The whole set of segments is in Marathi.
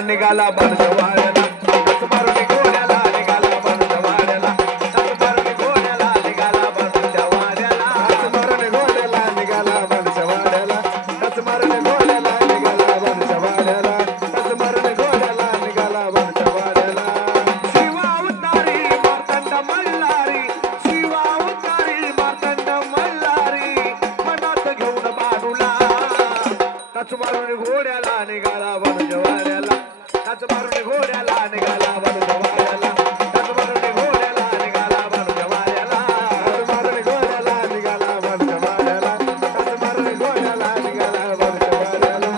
निघाला बनवाड्याला टाच मारून घोड्याला निघाला बनवाड्याला टाच मारून घोड्याला निघाला बनवाड्याला टाच मारून घोड्याला निघाला बनवाड्याला टाच मारून घोड्याला निघाला बनवाड्याला टाच मारून घोड्याला निघाला बनवाड्याला शिवा उतारी मार्तंड मल्हारी शिवा उतारी मार्तंड मल्हारी मनात घेऊन बाडूला टाच मारून घोड्याला निघाला बनवाड्याला टाच मारून घोड्याला निघाला बनवाड्याला टाच मारून घोड्याला निघाला बनवाड्याला टाच मारून घोड्याला निघाला बनवाड्याला टाच मारून घोड्याला निघाला बनवाड्याला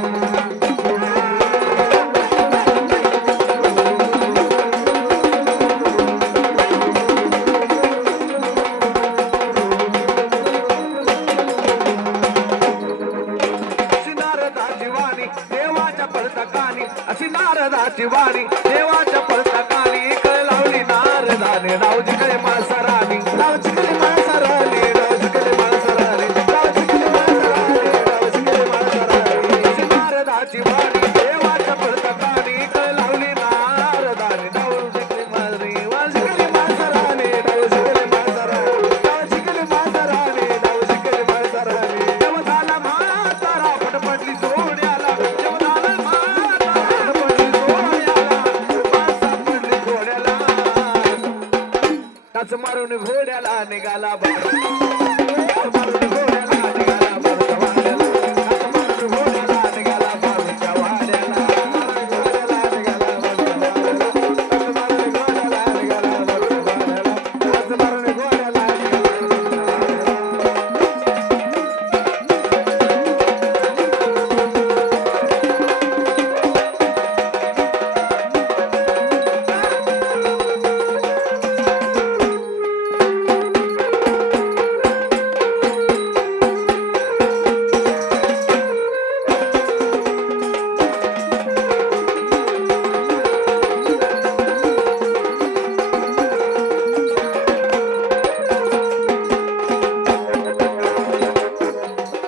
नारदाची वाणी देवाच्या पळतकानी अशी नारदाची वाणी देवाच्या पळतकानी कळ लावली नारदाने रावजी कडे माळसरानी रावजी कडे माळसरानी रावजी कडे माळसरानी रावजी कडे माळसरानी रावजी कडे माळसरानी अशी नारदाची वाणी देवाच्या पळतकानी कळ लावली नारदाने रावजी कडे माळसरानी रावजी कडे माळसरानी रावजी कडे माळसरानी रावजी कडे माळसरानी रावजी कडे माळसरानी तेव्हा झाला म्हातारा फटफटली सोड्याला तेव्हा झाला म्हातारा फटफटली सोड्याला माणसा पडली घोड्याला टाच मारून घोड्याला निघाला टाच मारून घोड्याला निघाला बनवाड्याला टाच मारून घोड्याला निघाला बाबूच्या वाड्याला घोड्याला निघाला बनवाड्याला टाच मारून घोड्याला निघाला बनवाड्याला टाच मारून घोड्याला निघाला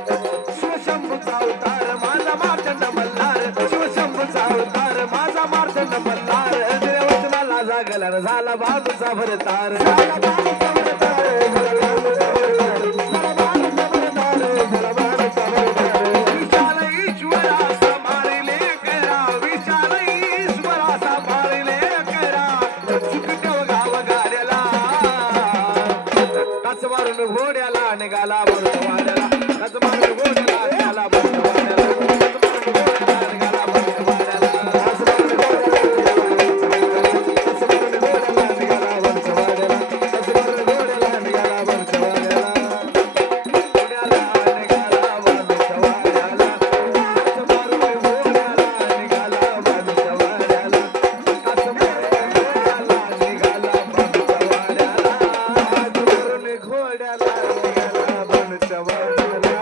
शिवशंभूचा अवतार माझा मार्तंड मल्हार शिवशंभूचा अवतार माझा मार्तंड मल्हार देवचनाला जागला न झाला बाणूचा भरतार झाला बाणूचा भरतार झाला बाणूचा भरतार झाला बाणूचा भरतार झाला बाणूचा भरतार विशाल ईश्वराचा मारिले करा विशाल ईश्वराचा मारिले करा सुखदेव गाव गाड्याला टाच मारून घोड्याला निघाला बनवाड्याला टाच मारून घोड्याला निघाला बनवाड्याला टाच मारून घोड्याला निघाला बनवाड्याला टाच मारून घोड्याला निघाला बनवाड्याला टाच मारून घोड्याला निघाला बनवाड्याला घोड्याला निघाला बनवाड्याला टाच मारून घोड्याला निघाला बनवाड्याला टाच मारून घोड्याला निघाला बनवाड्याला टाच मारून घोड्याला निघाला बनवाड्याला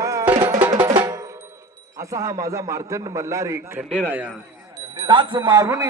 असा हा माझा मार्तंड मल्हारी खंडेराया टाच मारून